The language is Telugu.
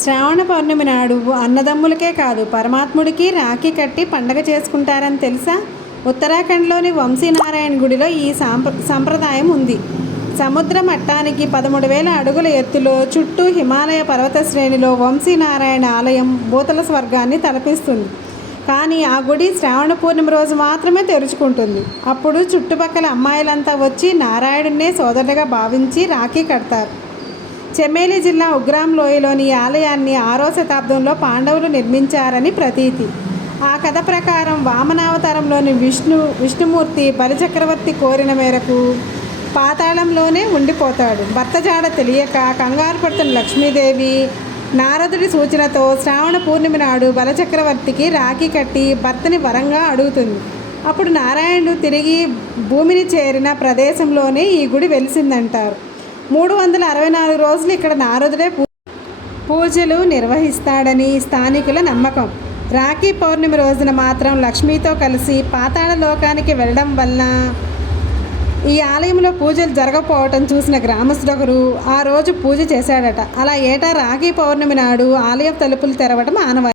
శ్రావణ పౌర్ణమి నాడు అన్నదమ్ములకే కాదు పరమాత్ముడికి రాఖీ కట్టి పండగ చేసుకుంటారని తెలుసా? ఉత్తరాఖండ్లోని వంశీనారాయణ గుడిలో ఈ సంప్రదాయం ఉంది. సముద్ర మట్టానికి 13,000 అడుగుల ఎత్తులో చుట్టూ హిమాలయ పర్వత శ్రేణిలో వంశీనారాయణ ఆలయం భూతల స్వర్గాన్ని తలపిస్తుంది. కానీ ఆ గుడి శ్రావణ పూర్ణిమ రోజు మాత్రమే తెరుచుకుంటుంది. అప్పుడు చుట్టుపక్కల అమ్మాయిలంతా వచ్చి నారాయణున్నే సోదరుడిగా భావించి రాఖీ కడతారు. చెమేలి జిల్లా ఉగ్రాం లోయలోని ఈ ఆలయాన్ని 6వ శతాబ్దంలో పాండవులు నిర్మించారని ప్రతీతి. ఆ కథ ప్రకారం వామనావతారంలోని విష్ణుమూర్తి బలిచక్రవర్తి కోరిన మేరకు పాతాళంలోనే ఉండిపోతాడు. భర్త జాడ తెలియక కంగారు పడుతున్న లక్ష్మీదేవి నారదుడి సూచనతో శ్రావణ పూర్ణిమ నాడు బలచక్రవర్తికి రాఖీ కట్టి భర్తని వరంగా అడుగుతుంది. అప్పుడు నారాయణుడు తిరిగి భూమిని చేరిన ప్రదేశంలోనే ఈ గుడి వెలిసిందంటారు. 364 రోజులు ఇక్కడ నారదుడే పూజలు నిర్వహిస్తాడని స్థానికుల నమ్మకం. రాఖీ పౌర్ణమి రోజున మాత్రం లక్ష్మితో కలిసి పాతాళ లోకానికి వెళ్ళడం వలన ఈ ఆలయంలో పూజలు జరగకపోవటం చూసిన గ్రామస్తుడొకరు ఆ రోజు పూజ చేశాడట. అలా ఏటా రాఖీ పౌర్ణమి నాడు ఆలయ తలుపులు తెరవడం ఆనవాయితీ.